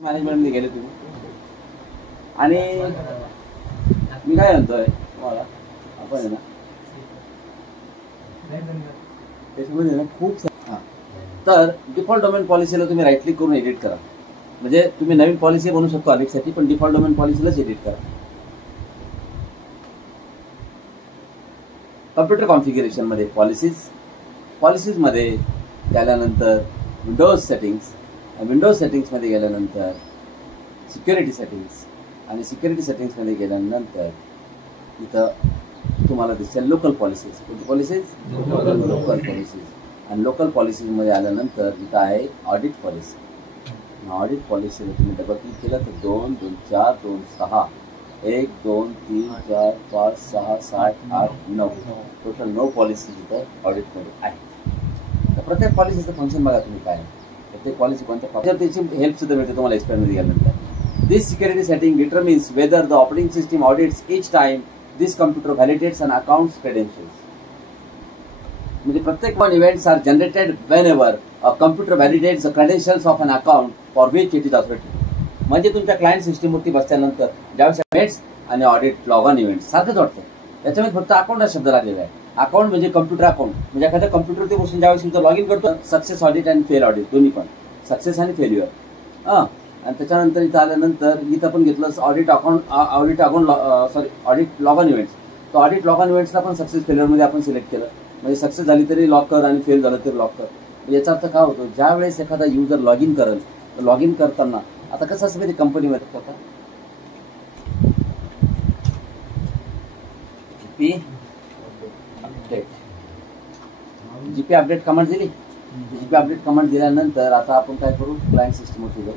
मॅनेजमेंटने गेले तुम्ही. आणि मी काय म्हणतोय तुम्हाला, आपण आहे ना त्याच्यामध्ये ना खूप तर डिफॉल्ट डोमेन पॉलिसीला तुम्ही राईट क्लिक करून एडिट करा. म्हणजे तुम्ही नवीन पॉलिसी बनवू शकतो अनेकसाठी, पण डिफॉल्ट डोमेन पॉलिसीलाच एडिट करा. कम्प्युटर कॉन्फिगरेशन मध्ये पॉलिसीज मध्ये गेल्यानंतर विंडोज सेटिंग्स मध्ये गेल्यानंतर सिक्युरिटी सेटिंग्स, आणि सिक्युरिटी सेटिंग्स मध्ये गेल्यानंतर इथं तुम्हाला दिसेल लोकल पॉलिसीज. कोणती पॉलिसीज? Local policies. आणि लोकल पॉलिसीज मध्ये आल्यानंतर इथं आहे ऑडिट पॉलिसी. ऑडिट पॉलिसीला तुम्ही डबल क्लिक केलं तर 2, 2, 4, 2, 6, 1, 2, 3, 4, 5, 6, 7, 8, 9 टोटल 9 पॉलिसीज इथं ऑडिटमध्ये आहे. तर प्रत्येक पॉलिसीचं फंक्शन बघा तुम्ही काय, प्रत्येक पॉलिसी कोणत्या त्याची हेल्प सुद्धा मिळते तुम्हाला एक्सप्लेन मध्ये गेल्यानंतर. This security setting determines whether the operating system audits each time this computer validates an account's credentials. म्हणजे प्रत्येक one events are generated whenever a computer validates the credentials of an account for which it is authoritative. म्हणजे तुमच्या client सिस्टीमवरती बसल्यानंतर ज्यावेळेस events आणि audit log on events सारखंच वाटतं. त्याच्यामध्ये फक्त अकाउंट हा शब्द लागलेला आहे. अकाउंट म्हणजे कम्प्युटर अकाउंट, म्हणजे एखाद्या कम्प्युटरवरती बसून ज्यावेळेस तुमचं लॉग इन करतो, सक्सेस ऑडिट आणि फेल ऑडिट दोन्ही पण, सक्सेस आणि फेल्युअर. आणि त्याच्यानंतर इथं आल्यानंतर इथं पण घेतलं ऑडिट लॉग ऑन इव्हेंट्स. तर ऑडिट लॉग ऑन इव्हेंट्सला पण सक्सेस फेल्युअरमध्ये आपण सिलेक्ट केलं. म्हणजे सक्सेस झाली तरी लॉक कर आणि फेल झालं तरी लॉक कर. याचा अर्थ काय होतो, ज्या वेळेस एखादा युजर लॉग इन करेल तर लॉग इन करताना आता कसं असं माहिती कंपनीमध्ये आता जीपी अपडेट कमांड दिली. जीपी अपडेट कमांड दिल्यानंतर आता आपण काय करू, क्लायंट सिस्टमवरती जाऊ.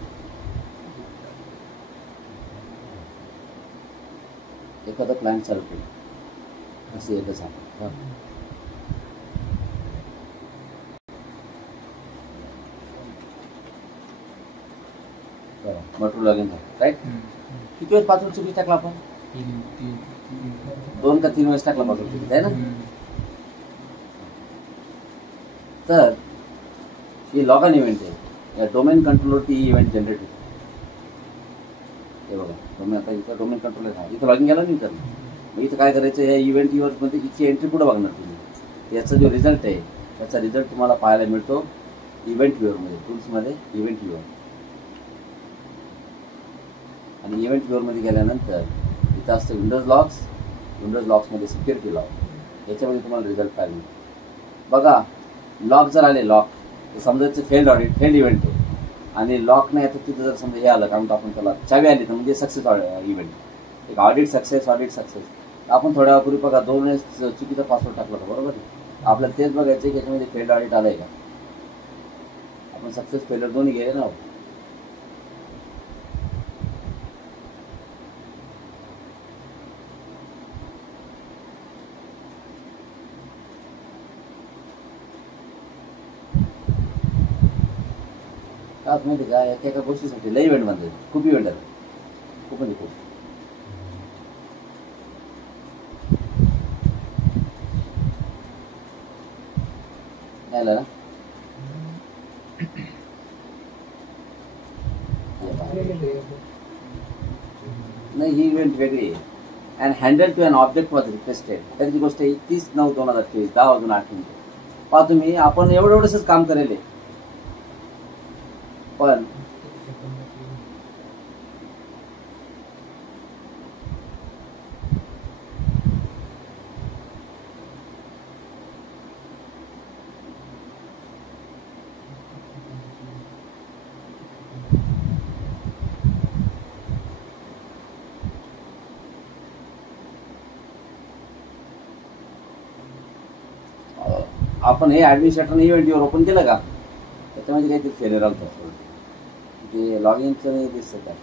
एखादा क्लायंट चालू केलं असं एकच आपण मटू लॉग इन झालं राईट. किती वेळेस पासवर्ड चुकी टाकला आपण? 2 का 3 वेळेस टाकला पासवर्ड चुकी आहे ना. तर ही लॉग ऑन इव्हेंट आहे. या डोमेन कंट्रोलवरती ही इव्हेंट जनरेट होते. हे बघा डोमेन, आता इथं डोमेन कंट्रोलर आहे, इथं लॉग इन केलं नाही तर मग इथं काय करायचं, या इव्हेंट युअरमध्ये इथची एंट्री पुढे बघणार तुम्ही. याचा जो रिझल्ट आहे त्याचा रिझल्ट तुम्हाला पाहायला मिळतो इव्हेंट व्ह्यूअरमध्ये, टूल्समध्ये इव्हेंट व्ह्यूअर. आणि इव्हेंट व्ह्यूअरमध्ये गेल्यानंतर इथं असतं विंडोज लॉग्समध्ये सिक्युरिटी लॉग, याच्यामध्ये तुम्हाला रिझल्ट पाहायला मिळतो. बघा लॉक जर आले, लॉक समजायचं फेल्ड ऑडिट, फेल्ड इव्हेंट आहे. आणि लॉक नाही आता तिथं जर समजा हे आलं काय म्हणतो आपण त्याला, चावी आली तर म्हणजे सक्सेस इव्हेंट, एक ऑडिट सक्सेस. आपण थोड्या वेळापूर्वी बघा 2 वेळेस चुकीचा पासवर्ड टाकला होता, बरोबर आहे. आपल्याला तेच बघायचं की याच्यामध्ये फेल्ड ऑडिट आलं आहे का, आपण सक्सेस फेल्युअर दोन्ही गेले ना. का माहिती का, एका गोष्टीसाठी लई इव्हेंट बनतात, खूप इव्हेंट आहेत, खूप म्हणजे खूप. नाही ना नाही, ही इव्हेंट वेगळी आहे. And handle to an object was requested. त्याची गोष्ट 31/9/2023 10:08 पहा तुम्ही. आपण एवढंच काम करेल पण आपण हे ॲडमिनिस्ट्रेटरने इव्हेंट युअर ओपन केलं का, त्याच्यामध्ये काहीतरी फेलियर आलं होतं. ते लॉग इनचं नाही दिसतं का,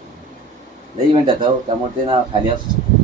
लई इव्हेंट येतं त्यामुळे ते ना खाली असू शकतो.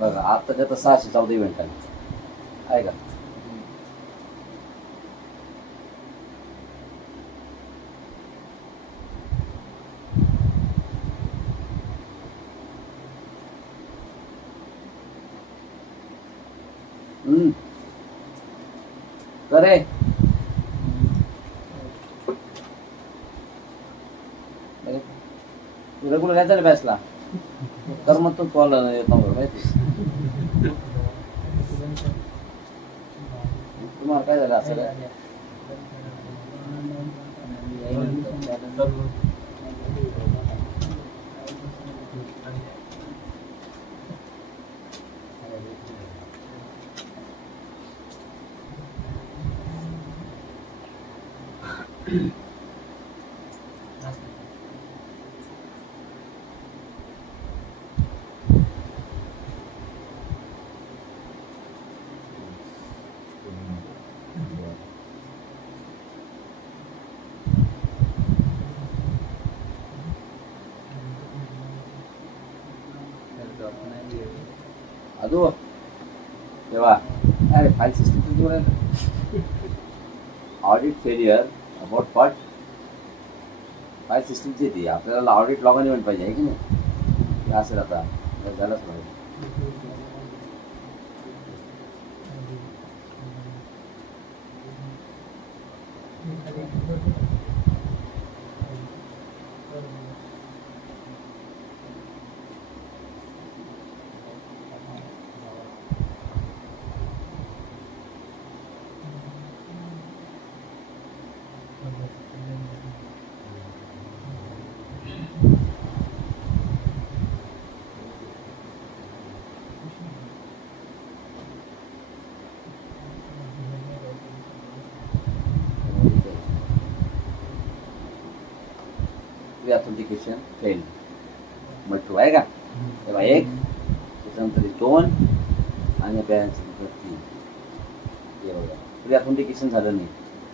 बघा आता त्यात 614 इव्हेंट आले आहे का. करे रेग्युलर काय झालं बॅचला तर मग तो कॉल येत नव्हता माहिती. तुम्हाला काय झालं असं अदू तेव्हा अरे file system audit failure about what file सिस्टमची ती आपल्याला ऑडिट लॉग इन इव्हेंट पाहिजे आहे की नाही असेल आता झालंच पाहिजे. ऑथेंटिकेशन फेल म्हटलं आहे का. तेव्हा 1 त्याच्यानंतर 2 आणि बॅननंतर 3. हे बघा प्री ऑथेंटिकेशन झालं नाही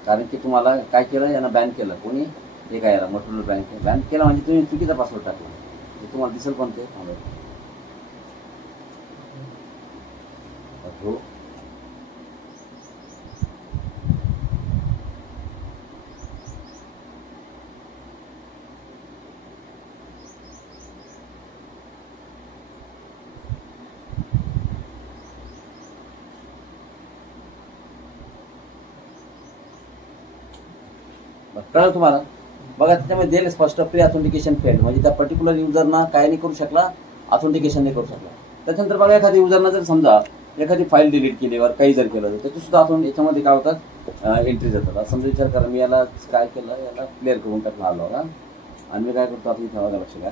कारण की तुम्हाला काय केलं यांना बॅन केलं कोणी हे काय याला मटेरियल बॅन केला म्हणजे तुम्ही चुकीचा पासवर्ड टाकला ते तुम्हाला दिसेल कोणते हो. कळलं तुम्हाला. बघा त्याच्यामध्ये दिले स्पष्ट प्री ऑथेंटिकेशन फेल्ड म्हणजे त्या पर्टिक्युलर युजरना काय नाही करू शकला ऑथेंटिकेशन नाही करू शकला. त्याच्यानंतर बघा एखाद्या युजरना जर समजा एखादी फाईल डिलीट केलीवर काही जर केलं तर त्याची सुद्धा आपण याच्यामध्ये काय होतात एंट्रीज येतात. समजा विचार करा मी याला काय केलं याला क्लिअर करून टाकला आलो का आणि मी काय करतो आता इथे बघा लक्ष द्या.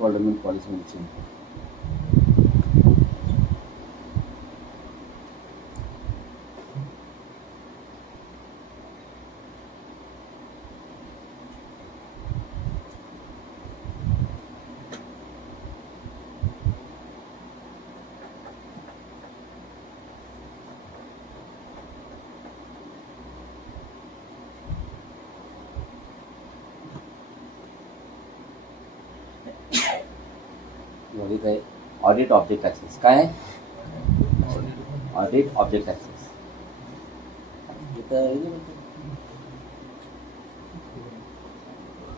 Parliament policy will change. Audit object access काय आहे ऑडिट ऑब्जेक्ट ऍक्सेस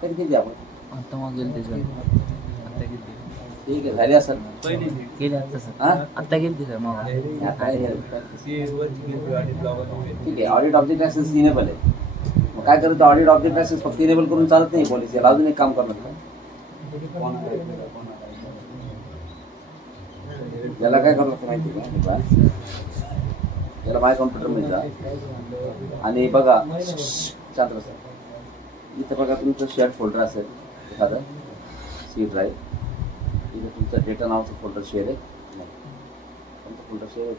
कधी किती आपण आता मग गेलते सर ठीक आहे झाली असं गेले आता सर आता गेलते सर मग ठीक आहे ऑडिट ऑब्जेक्ट ऍक्सेस इनेबल आहे. मग काय करतो ऑडिट ऑब्जेक्ट ऍक्सेस फक्त इनेबल करून चालत नाही पॉलिसी याला अजून एक काम करणार याला काय करू लागतं माहिती का याला माझ्या कॉम्प्युटरमध्ये जा आणि बघा शांत बसा इथं बघा तुमचं शेअर फोल्डर असेल एखादं सी ड्राईव्ह इथं तुमचा डेटा नावाचं फोल्डर शेअर आहे नाही कोणतं फोल्डर शेअर आहे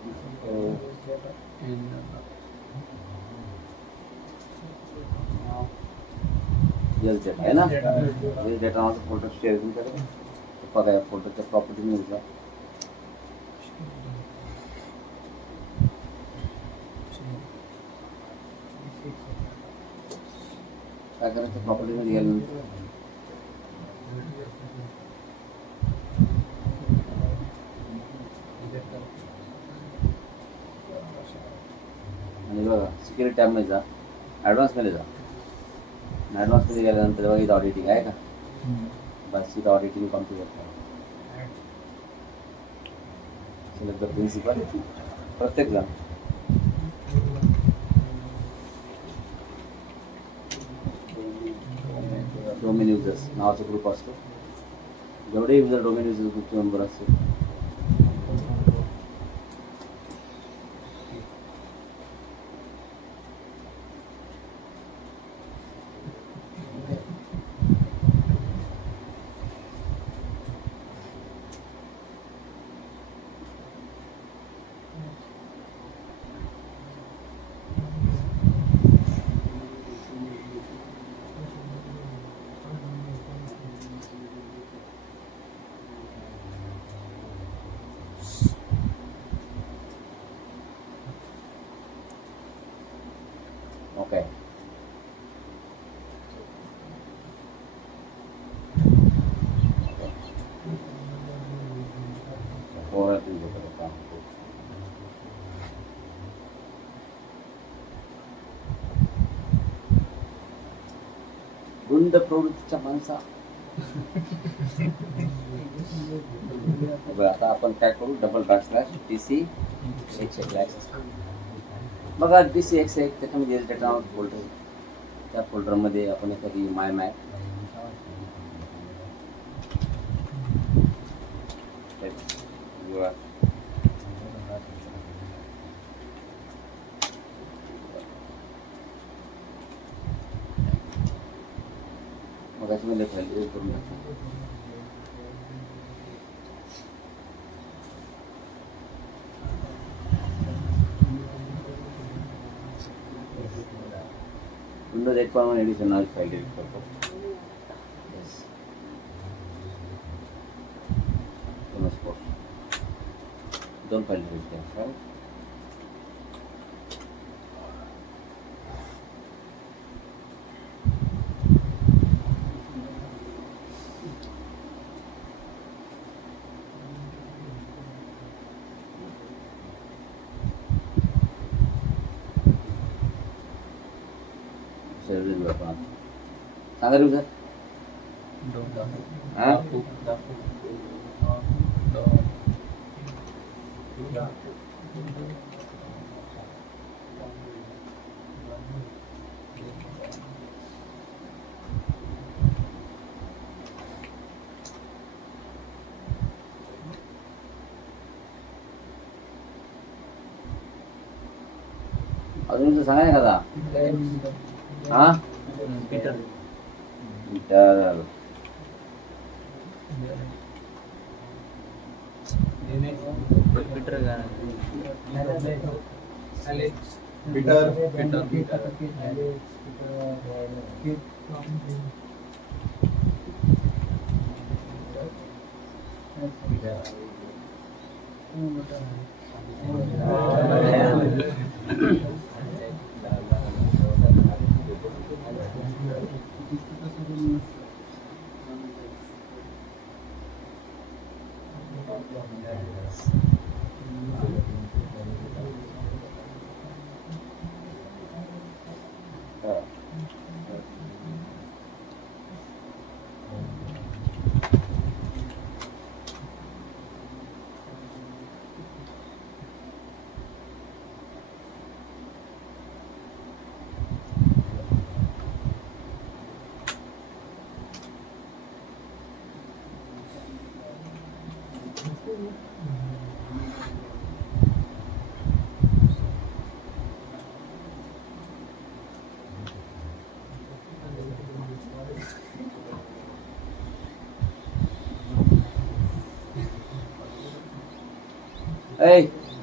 येस डेटा आहे ना येस डेटा नावाचं फोल्डर शेअर तुमच्याकडे बघा या फोल्डरच्या प्रॉपर्टीमध्ये जा काय करायचं प्रॉपर्टीमध्ये गेल्यानंतर आणि बघा सिक्युरिटी टॅबमध्ये जा, ॲडव्हान्समध्ये जा. ॲडव्हान्समध्ये गेल्यानंतर बघा इथं ऑडिटिंग आहे का, बस इथं ऑडिटिंग कॉन्फिगर करा. सिलेक्ट द प्रिन्सिपल, प्रत्येक जण डोमेन युजर्स नावाचा ग्रुप असतो. जेवढे युजर डोमेन युजर ग्रुपचे मेंबर असतील ओके. गुंड प्रवृत्तीच्या माणसा आता आपण काय करू, $/TC बघा DC-101 त्याच्यामध्ये डेटा फोल्डर, त्या फोल्डरमध्ये आपण एखादी माय मॅप मग त्याच्यामध्ये फाईल करून टाकतो. विंडोज 8.1 एडिशन नावाची फाईल डिलीट करतो. दोन फाईल डिलीट करा. सांगा रे सर. अजून सांगा ना दादा. हा पीटर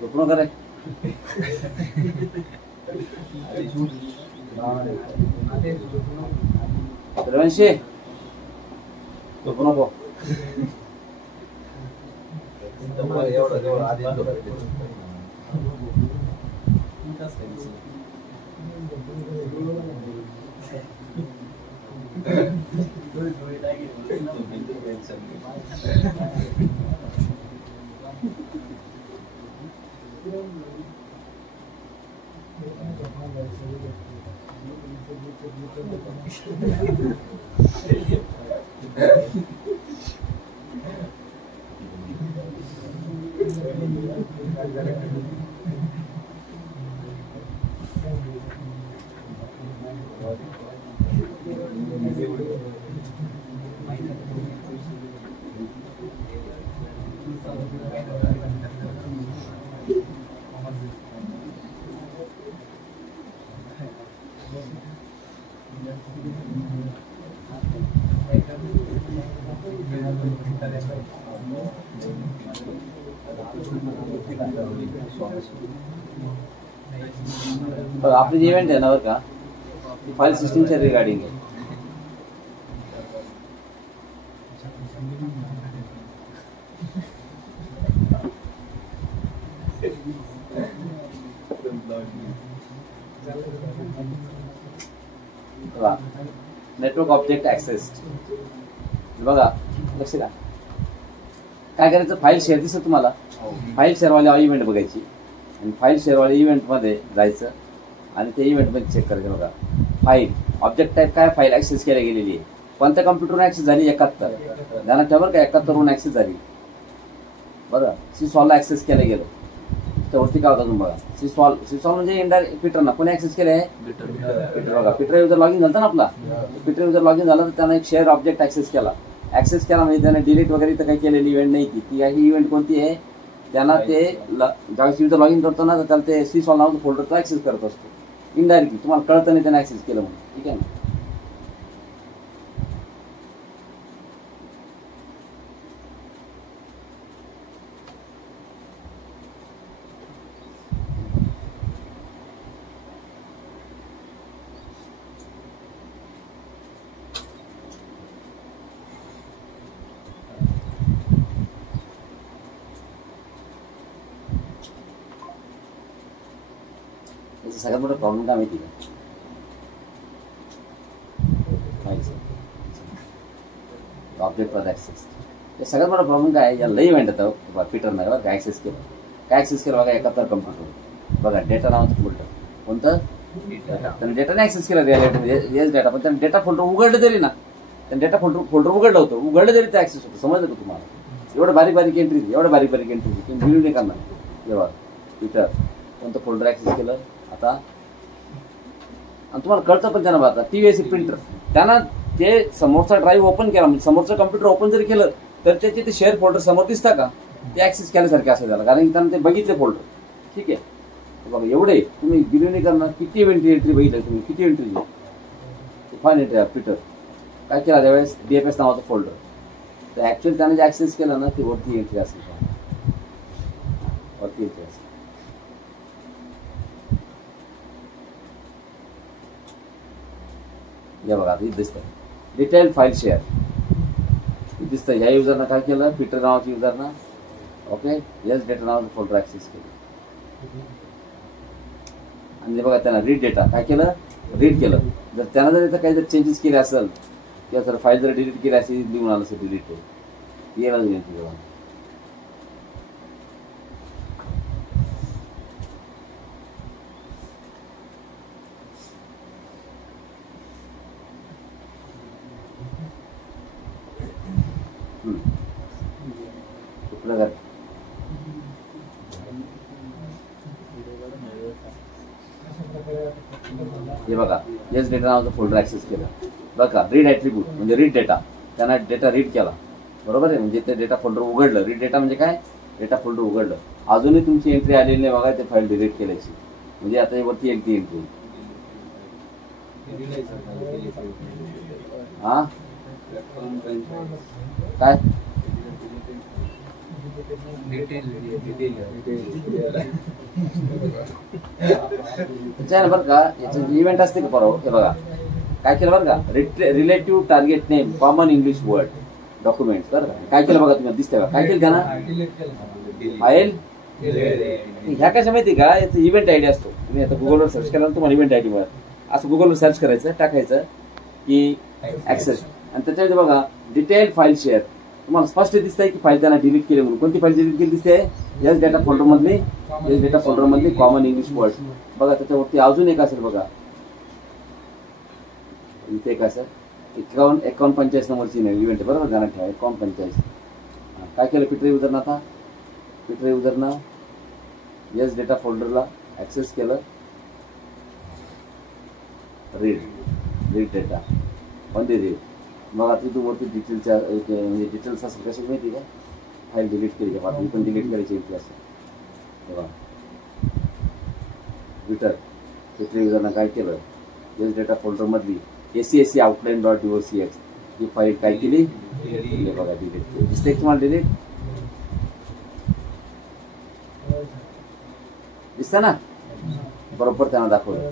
झोपणं करे रवंशी झोपू नको. आपली जी इव्हेंट आहे ना बरं का, ती फाईल सिस्टीमच्या रिगार्डिंग आहे. नेटवर्क ऑब्जेक्ट ऍक्सेस बघा, लक्ष द्या. काय करायचं, फाईल शेअर दिसत तुम्हाला, फाईल शेअरवाली इव्हेंट बघायची आणि फाईल शेअरवाली इव्हेंटमध्ये जायचं आणि ते इव्हेंटमध्ये चेक करायचं. बघा, फाईल ऑब्जेक्ट टाईप काय, फाईल ऍक्सेस केल्या गेलेली आहे. कोणत्या कम्प्युटरवरून ऍक्सेस झाली, 71. ध्यानात ठेवा बरं का, 71वरून ऍक्सेस झाली. बरं, सिसॉलला ऍक्सेस केलं गेलं. त्यावरती काय होता तुम्ही बघा, सिसॉल म्हणजे इंडायरेक्ट पीटरना कोणी ऍक्सेस केलं आहे, पीटर. बघा, पीटर युजर लॉगिन झालं ना आपला, पीटर युजर लॉगिन झाला तर त्यानं एक शेअर ऑब्जेक्ट ऍक्सेस केला. म्हणजे त्याने डिलीट वगैरे तर काही केलेली इव्हेंट नाही. ती ही इव्हेंट कोणती आहे, त्यांना ते ज्यावेळेस युजर लॉगिन करतो ना तर त्याला ते सिसॉल नावाचं फोल्डरचा ऍक्सेस करत असतो इनडायरेक्टली. तुम्हाला कळतं नाही त्याने ऍक्सेस केलं म्हणून. ठीक आहे ना. सगळ्यात मोठा प्रॉब्लेम काय माहिती का, ऑब्जेक्ट फॉर ऍक्सेस. हे सगळ्यात मोठा प्रॉब्लेम काय आहे, या लई इव्हेंट येतं पीटरनं बघा, काय ऍक्सेस केलं. काय ऍक्सेस केलं बघा, 71 कम्प्युटर. बघा, डेटा नावाचं फोल्डर. कोणतं, त्याने डेटाने ऍक्सेस केला रिअलिटी येस डेटा. पण त्याने डेटा फोल्डर उघडलं तरी ना, त्याने डेटा फोल्डर उघडलं होतं, उघडलं तरी ते ऍक्सेस होतं. समजलं का तुम्हाला, एवढं बारीक बारीक एंट्री, एवढं बारीक बारीक एंट्री तुम्ही व्हिडिओ नाही करणार. जेव्हा पीटर कोणतं फोल्डर ऍक्सेस केलं आता, आणि तुम्हाला कळतं पण त्यांना बघा, टीव्हीएससी प्रिंटर त्यांना ते समोरचा ड्राईव्ह ओपन केला, म्हणजे समोरचं कम्प्युटर ओपन जरी केलं तर त्याचे ते शेअर फोल्डर समोर दिसता का, ते ऍक्सेस केल्यासारखे असं झालं, कारण की त्यांना ते बघितले फोल्डर. ठीक आहे, बघा एवढे तुम्ही व्हिडिओ नाही करणार. किती एंट्री बघितलं तुम्ही, किती एंट्री. Fine entry. पीटर काय केला त्यावेळेस, DFS नावाचं फोल्डर. तर ऍक्च्युअली त्याने जे ऍक्सेस केलं ना ते वरती एंट्री असेल, वरती एंट्री असेल. या बघा, इथं दिसतं डिटेल फाईल शेअर दिसतं. ह्या युजरनं काय केलं, पीटर नावाच्या युजरनं ओके येस डेटा नावाचं फोल्डर ऍक्सेस केलं. आणि बघा त्यांना रीड डेटा काय केलं, रीड केलं. जर त्यांना जर इथं काही जर चेंजेस केले असेल किंवा जर फाईल जर डिलीट केली असेल, लिहून आलं असेल डिलीट केलं, यायलाच विनंती बघा. हे बघा, येस डेटा नावाचं फोल्डर ऍक्सेस केलं. बघा, रीड ऍट्रिब्यूट म्हणजे रीड डेटा, त्यांना डेटा रीड केला. बरोबर आहे, म्हणजे ते डेटा फोल्डर उघडलं. रीड डेटा म्हणजे काय, डेटा फोल्डर उघडलं. अजूनही तुमची एंट्री आलेली नाही बघा, ते फाईल डिलीट केल्याची. म्हणजे आता वरती एंट्री हा काय बरं का, याचं इव्हेंट असते का परवा. हे बघा काय केलं बरं का, relative target name common English word document. बरं का काय केलं बघा, तुम्हाला दिसतंय का काय केलं त्यानं, फाईल. ह्या कशा माहिती का, याचं इव्हेंट आयडी असतो. तुम्ही आता गुगलवर सर्च केला तुम्हाला इव्हेंट आयडी मिळेल. असं गुगलवर सर्च करायचं, टाकायचं की ऍक्सेस. आणि त्याच्यामध्ये बघा डिटेल फाईल शेअर, तुम्हाला स्पष्ट दिसतंय की फाईल त्यांना डिलीट केली म्हणून. कोणती फाईल डिलीट केली दिसते? एस डेटा फोल्डर मधली कॉमन इंग्लिश वर्ड. बघा त्याच्यावरती अजून एक असेल बघा, इथे एक असेल 5145 नंबरची इव्हेंट आहे बरोबर, ध्यानात ठेवा 5145. काय केलं पिटर युजरनं? आता पिटर युजरनं एस डेटा फोल्डरला ऍक्सेस केलं, read data on the read. मग आता तू वरती डिटेलच्या म्हणजे डिटेल्स असेल कशी माहिती का, फाईल डिलीट केली का, आता पण डिलीट करायची इथे असेल तेव्हा पिटर युजरनं काय केलं, एस डेटा फोल्डर मधली ACSC outline.docx ही फाईल काय केली, बघा डिलीट केली. दिसते तुम्हाला डिलीट दिसतं ना, बरोबर त्यांना दाखवलं.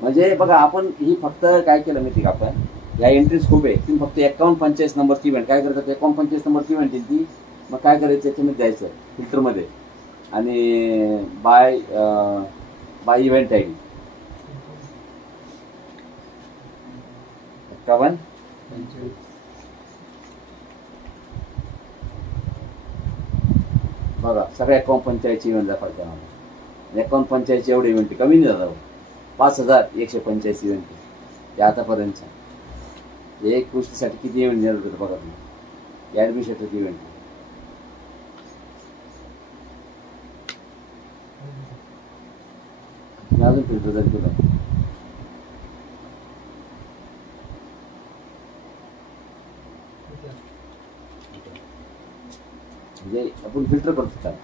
म्हणजे बघा आपण ही फक्त काय केलं माहिती का, आपण या एंट्रीज खूप आहे, तुम्ही फक्त 5145 नंबरची इव्हेंट काय करतात, 5145 नंबरची इव्हेंट येईल ती. मग काय करायचं, त्याच्यामध्ये जायचं फिल्टरमध्ये आणि बाय इव्हेंट ID 51. बघा सगळ्या 5145 इव्हेंट दाखवायचे आम्हाला. 5145 एवढे इव्हेंट कमी नाही झालं, 5185 इव्हेंट या आतापर्यंतच्या. एक गोष्टीसाठी किती इव्हेंट जनरेट होतं बघा तुम्ही, ॲडमिनिस्ट्रेटिव्ह इव्हेंट. मी अजून फिल्टर जर केलं म्हणजे आपण फिल्टर करतो काय.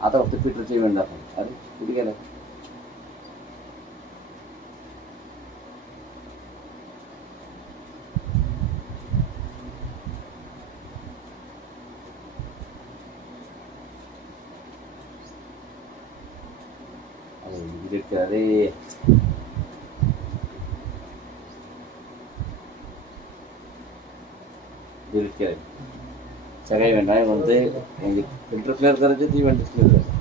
आता फक्त फिल्टरचे इव्हेंट दाखव. अरे कुठे गेला, डिलीट करा रे. डिलीट केलं सगळ्या इव्हेंट आहे म्हणते, म्हणजे फिल्टर क्लिअर करायचे ते इव्हेंट क्लिअर करायचे.